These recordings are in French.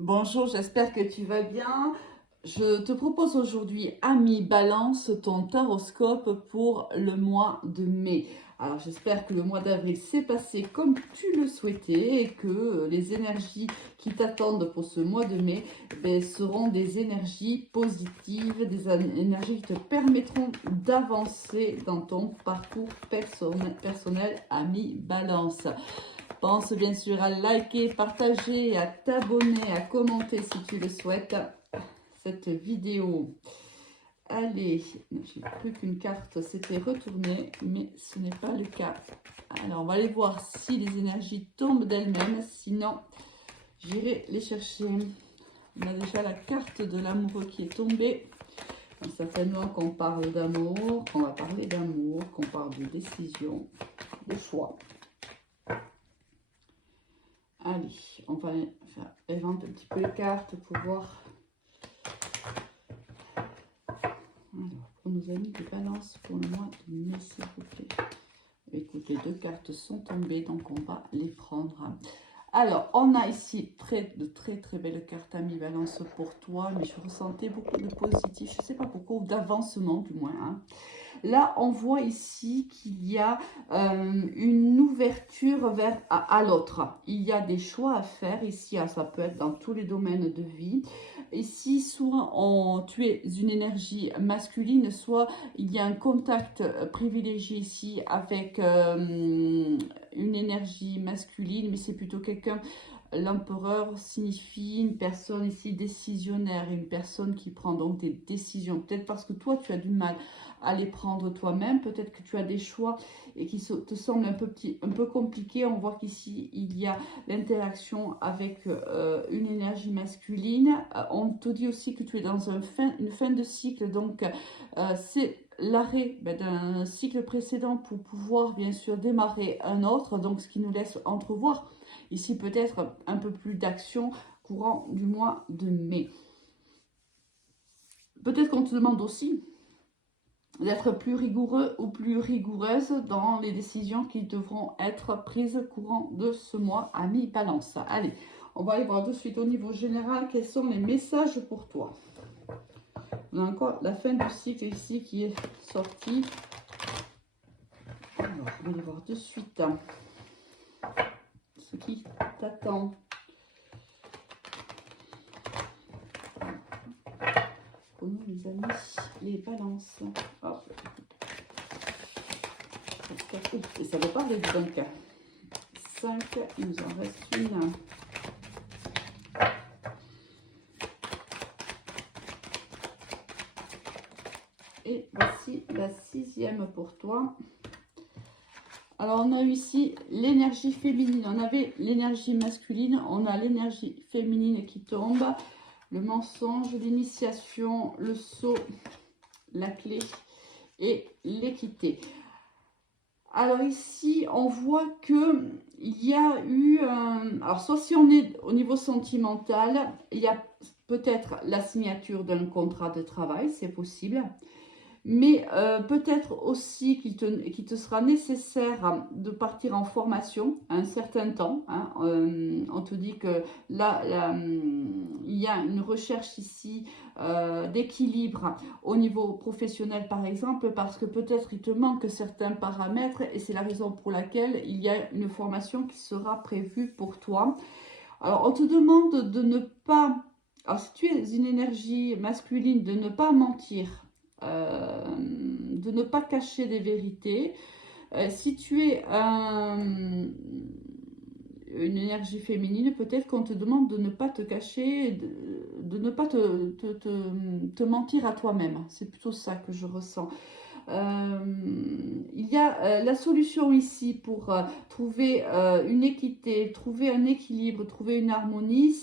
Bonjour, j'espère que tu vas bien. Je te propose aujourd'hui, ami Balance, ton taroscope pour le mois de mai. Alors j'espère que le mois d'avril s'est passé comme tu le souhaitais et que les énergies qui t'attendent pour ce mois de mai seront des énergies positives, des énergies qui te permettront d'avancer dans ton parcours personnel, ami Balance. Pense bien sûr à liker, partager, à t'abonner, à commenter si tu le souhaites cette vidéo. Allez, j'ai plus qu'une carte, c'était retourné, mais ce n'est pas le cas. Alors, on va aller voir si les énergies tombent d'elles-mêmes, sinon j'irai les chercher. On a déjà la carte de l'amoureux qui est tombée. Donc, certainement qu'on parle d'amour, qu'on va parler d'amour, qu'on parle de décision, de choix. Allez, on va faire éventer un petit peu les cartes pour voir. Alors, pour nos amis de Balance, pour le mois de mai, s'il vous plaît. Écoute, les deux cartes sont tombées, donc on va les prendre. Alors, on a ici de très belles cartes, ami Balance, pour toi, mais je ressentais beaucoup de positif, je ne sais pas pourquoi, ou d'avancement du moins. Hein. Là, on voit ici qu'il y a une ouverture vers à l'autre. Il y a des choix à faire ici. Ça peut être dans tous les domaines de vie. Ici, soit tu es une énergie masculine, soit il y a un contact privilégié ici avec une énergie masculine, mais c'est plutôt quelqu'un. L'empereur signifie une personne ici décisionnaire, une personne qui prend donc des décisions. Peut-être parce que toi, tu as du mal à les prendre toi-même. Peut-être que tu as des choix et qui te semblent un peu compliqués. On voit qu'ici, il y a l'interaction avec une énergie masculine. On te dit aussi que tu es dans une fin de cycle. Donc, c'est l'arrêt d'un cycle précédent pour pouvoir, bien sûr, démarrer un autre. Donc, ce qui nous laisse entrevoir ici peut-être un peu plus d'action courant du mois de mai. Peut-être qu'on te demande aussi d'être plus rigoureux ou plus rigoureuse dans les décisions qui devront être prises courant de ce mois, ami Balance. Allez, on va aller voir de suite au niveau général quels sont les messages pour toi. On a encore la fin du cycle ici qui est sortie. Alors, on va aller voir de suite ce qui t'attend. Pour nous, les amis, les balances. Hop. Et ça veut parler du donc 5, il nous en reste une. Et voici la 6e pour toi. Alors, on a eu ici l'énergie féminine. On avait l'énergie masculine, on a l'énergie féminine qui tombe. Le mensonge, l'initiation, le sceau, la clé et l'équité. Alors ici, on voit que il y a eu, alors soit si on est au niveau sentimental, il y a peut-être la signature d'un contrat de travail, c'est possible. Mais peut-être aussi qu'il te sera nécessaire de partir en formation un certain temps. Hein. On te dit que là, il y a une recherche ici d'équilibre au niveau professionnel par exemple, parce que peut-être il te manque certains paramètres et c'est la raison pour laquelle il y a une formation qui sera prévue pour toi. Alors on te demande de ne pas, alors si tu es une énergie masculine, de ne pas mentir. De ne pas cacher des vérités. Si tu es une énergie féminine, peut-être qu'on te demande de ne pas te cacher, de ne pas te mentir à toi-même. C'est plutôt ça que je ressens. Il y a la solution ici pour trouver une équité, trouver un équilibre, trouver une harmonie,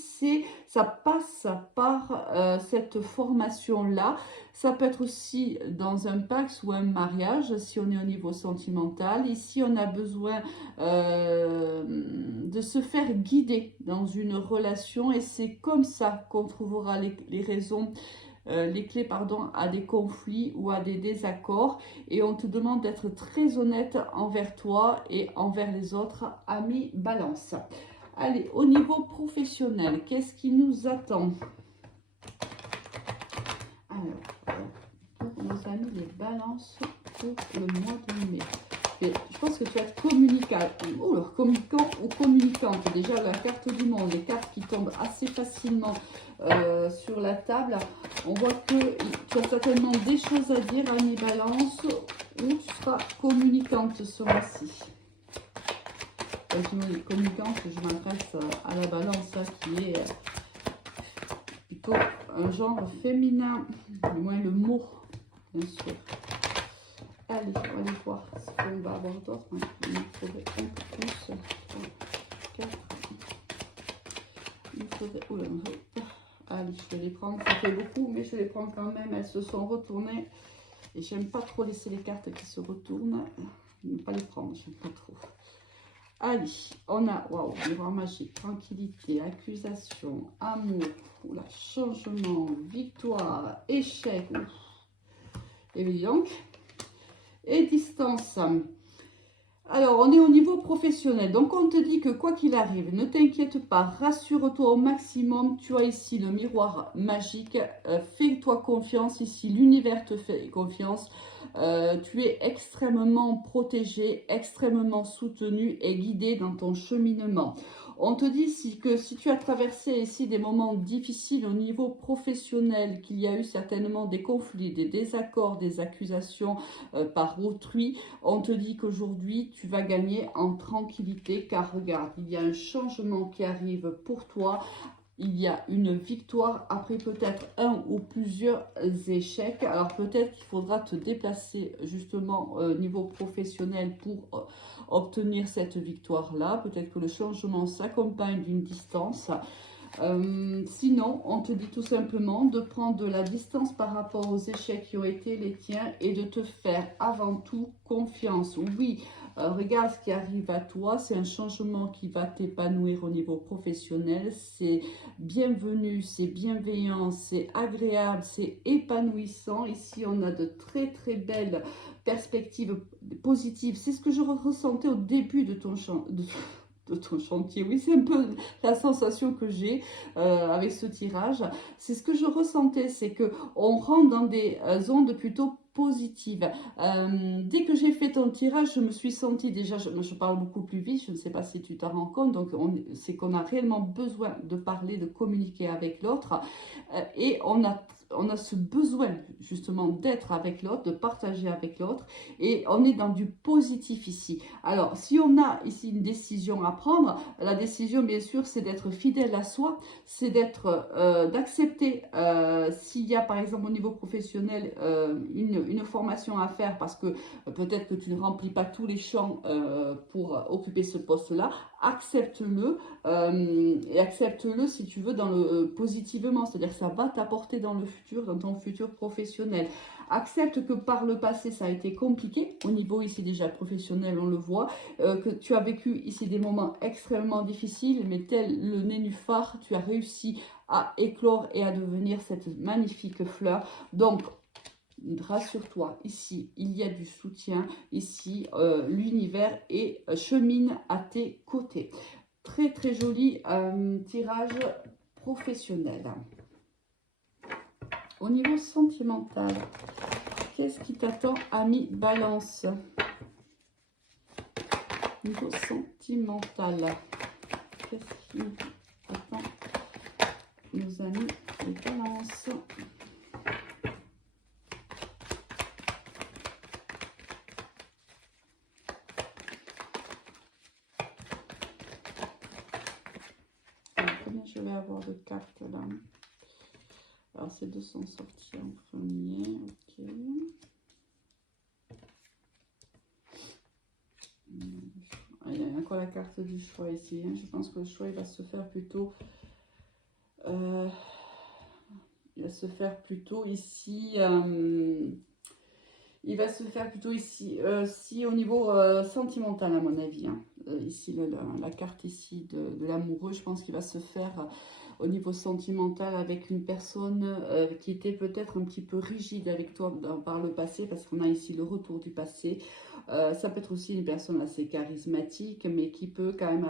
ça passe par cette formation-là. Ça peut être aussi dans un pax ou un mariage, si on est au niveau sentimental. Ici, on a besoin de se faire guider dans une relation et c'est comme ça qu'on trouvera les raisons les clés à des conflits ou à des désaccords et on te demande d'être très honnête envers toi et envers les autres, amis Balance. Allez, au niveau professionnel, qu'est-ce qui nous attend? Alors, pour nos amis les balances pour le mois de mai. Et je pense que tu vas être communicant ou communicante. Déjà, la carte du monde, les cartes qui tombent assez facilement sur la table. On voit que tu as certainement des choses à dire à mes balances ou tu seras communicante ce mois-ci. Quand je dis communicante, je m'adresse à la balance qui est plutôt un genre féminin, du moins le mot, bien sûr. Allez, on va aller voir ce qu'on va avoir d'autre. Il me faudrait un peu plus. 3, 4. Il me faudrait. Oh là, allez, je vais les prendre. Ça fait beaucoup, mais je les prends quand même. Elles se sont retournées. Et j'aime pas trop laisser les cartes qui se retournent. Ne pas les prendre, j'aime pas trop. Allez, on a, waouh, miroir magique, tranquillité, accusation, amour, oula, changement, victoire, échec, et donc, et distance. Alors, on est au niveau professionnel, donc on te dit que quoi qu'il arrive, ne t'inquiète pas, rassure-toi au maximum, tu as ici le miroir magique, fais-toi confiance, ici l'univers te fait confiance, tu es extrêmement protégé, extrêmement soutenu et guidé dans ton cheminement. On te dit que si tu as traversé ici des moments difficiles au niveau professionnel, qu'il y a eu certainement des conflits, des désaccords, des accusations par autrui, on te dit qu'aujourd'hui tu vas gagner en tranquillité car regarde, il y a un changement qui arrive pour toi. Il y a une victoire après peut-être un ou plusieurs échecs. Alors peut-être qu'il faudra te déplacer justement au niveau professionnel pour obtenir cette victoire-là. Peut-être que le changement s'accompagne d'une distance. Sinon, on te dit tout simplement de prendre de la distance par rapport aux échecs qui ont été les tiens et de te faire avant tout confiance. Oui, regarde ce qui arrive à toi, c'est un changement qui va t'épanouir au niveau professionnel, c'est bienvenu, c'est bienveillant, c'est agréable, c'est épanouissant. Ici, on a de très très belles perspectives positives. C'est ce que je ressentais au début de ton chantier. Oui, c'est un peu la sensation que j'ai avec ce tirage. C'est ce que je ressentais, c'est que on rentre dans des ondes plutôt positives. Dès que j'ai fait ton tirage, je me suis sentie déjà, je parle beaucoup plus vite, je ne sais pas si tu t'en rends compte, donc c'est qu'on a réellement besoin de parler, de communiquer avec l'autre et on a ce besoin justement d'être avec l'autre, de partager avec l'autre et on est dans du positif ici. Alors, si on a ici une décision à prendre, la décision bien sûr c'est d'être fidèle à soi, c'est d'accepter s'il y a par exemple au niveau professionnel une formation à faire parce que peut-être que tu ne remplis pas tous les champs pour occuper ce poste-là, accepte-le et accepte-le si tu veux dans le positivement, c'est-à-dire que ça va t'apporter dans le futur, dans ton futur professionnel. Accepte que par le passé ça a été compliqué, au niveau ici déjà professionnel on le voit, que tu as vécu ici des moments extrêmement difficiles, mais tel le nénuphar, tu as réussi à éclore et à devenir cette magnifique fleur. Donc, rassure-toi, ici, il y a du soutien, ici, l'univers chemine à tes côtés. Très, très joli tirage professionnel. Au niveau sentimental, qu'est-ce qui t'attend, ami Balance? Niveau sentimental, qu'est-ce qui attend nos amis les balances? Combien je vais avoir de cartes là? Alors ces deux sont sortis en premier, ok. Il y a encore la carte du choix ici. Hein. Je pense que le choix il va se faire plutôt. Il va se faire plutôt ici. Il va se faire plutôt ici, si au niveau sentimental à mon avis. Hein. Ici la carte ici de l'amoureux, je pense qu'il va se faire au niveau sentimental avec une personne qui était peut-être un petit peu rigide avec toi par le passé, parce qu'on a ici le retour du passé. Ça peut être aussi une personne assez charismatique, mais qui peut quand même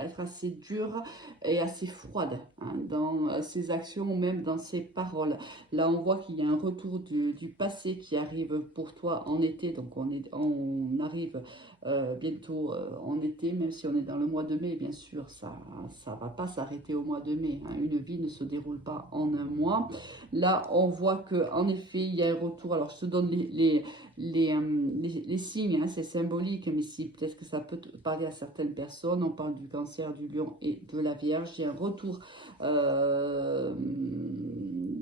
être assez dure et assez froide hein, dans ses actions ou même dans ses paroles. Là, on voit qu'il y a un retour du passé qui arrive pour toi en été. Donc, on arrive bientôt en été, même si on est dans le mois de mai, bien sûr, ça ne va pas s'arrêter au mois de mai. Hein. Une vie ne se déroule pas en un mois. Là, on voit qu'en effet, il y a un retour. Alors, je te donne les signes, hein, c'est symbolique, mais si peut-être que ça peut parler à certaines personnes. On parle du cancer, du lion et de la vierge. Il y a un retour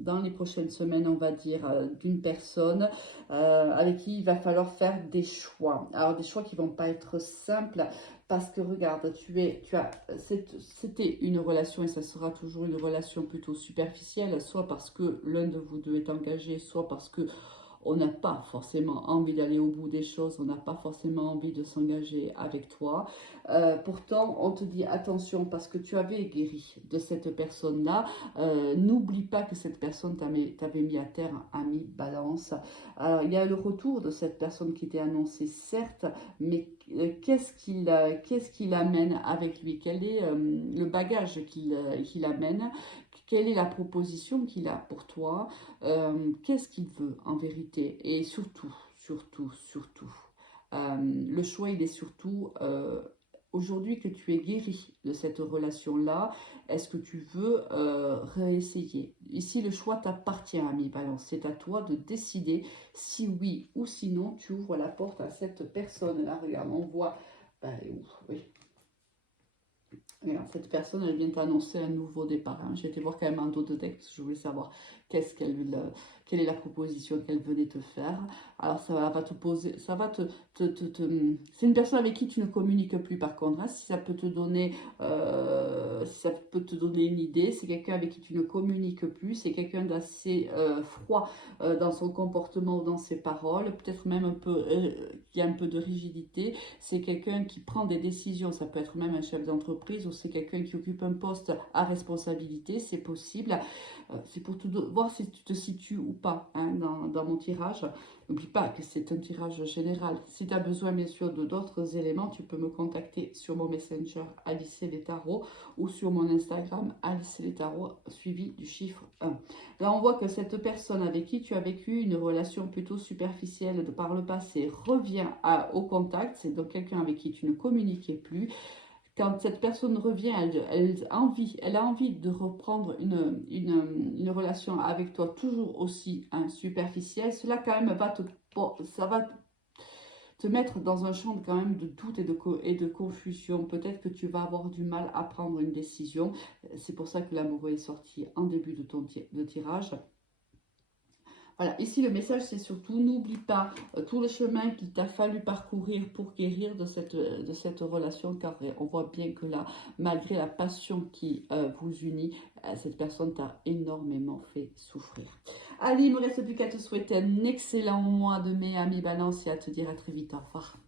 dans les prochaines semaines, on va dire, d'une personne avec qui il va falloir faire des choix. Alors, des choix qui ne vont pas être simples. Parce que regarde, c'était une relation et ça sera toujours une relation plutôt superficielle, soit parce que l'un de vous deux est engagé, soit parce que on n'a pas forcément envie d'aller au bout des choses, on n'a pas forcément envie de s'engager avec toi. Pourtant, on te dit attention parce que tu avais guéri de cette personne-là. N'oublie pas que cette personne t'avait mis à terre, ami Balance. Il y a le retour de cette personne qui t'est annoncé, certes, mais qu'est-ce qu'il amène avec lui? Quel est le bagage qu'il amène? Quelle est la proposition qu'il a pour toi? Qu'est-ce qu'il veut en vérité? Et surtout, le choix, il est surtout aujourd'hui que tu es guéri de cette relation-là. Est-ce que tu veux réessayer? Ici, le choix t'appartient, ami Balance. C'est à toi de décider si oui ou sinon tu ouvres la porte à cette personne-là. Regarde, on voit. Oui. Regarde, cette personne, elle vient t'annoncer un nouveau départ. Hein. J'ai été voir quand même un dos de deck parce que je voulais savoir quelle est la proposition qu'elle venait te faire. Alors, va te poser, ça va c'est une personne avec qui tu ne communiques plus par contre. Hein. Si ça peut te donner, une idée, c'est quelqu'un avec qui tu ne communiques plus. C'est quelqu'un d'assez froid dans son comportement ou dans ses paroles. Peut-être même un peu, qui a un peu de rigidité. C'est quelqu'un qui prend des décisions. Ça peut être même un chef d'entreprise ou c'est quelqu'un qui occupe un poste à responsabilité. C'est possible. C'est pour voir si tu te situes ou pas hein, dans mon tirage. N'oublie pas que c'est un tirage général. Si tu as besoin bien sûr de d'autres éléments, tu peux me contacter sur mon Messenger Alice Les Tarots ou sur mon Instagram Alice Les Tarots suivi du chiffre 1. Là on voit que cette personne avec qui tu as vécu une relation plutôt superficielle par le passé revient au contact. C'est donc quelqu'un avec qui tu ne communiquais plus. Quand cette personne revient, elle a envie de reprendre une relation avec toi toujours aussi superficielle. Cela quand même ça va te mettre dans un champ quand même de doute et de confusion. Peut-être que tu vas avoir du mal à prendre une décision. C'est pour ça que l'amoureux est sorti en début de tirage. Voilà, ici le message c'est surtout, n'oublie pas tout le chemin qu'il t'a fallu parcourir pour guérir de cette relation, car on voit bien que là, malgré la passion qui vous unit, cette personne t'a énormément fait souffrir. Allez, il ne me reste plus qu'à te souhaiter un excellent mois de mai, ami Balance, et à te dire à très vite, au revoir.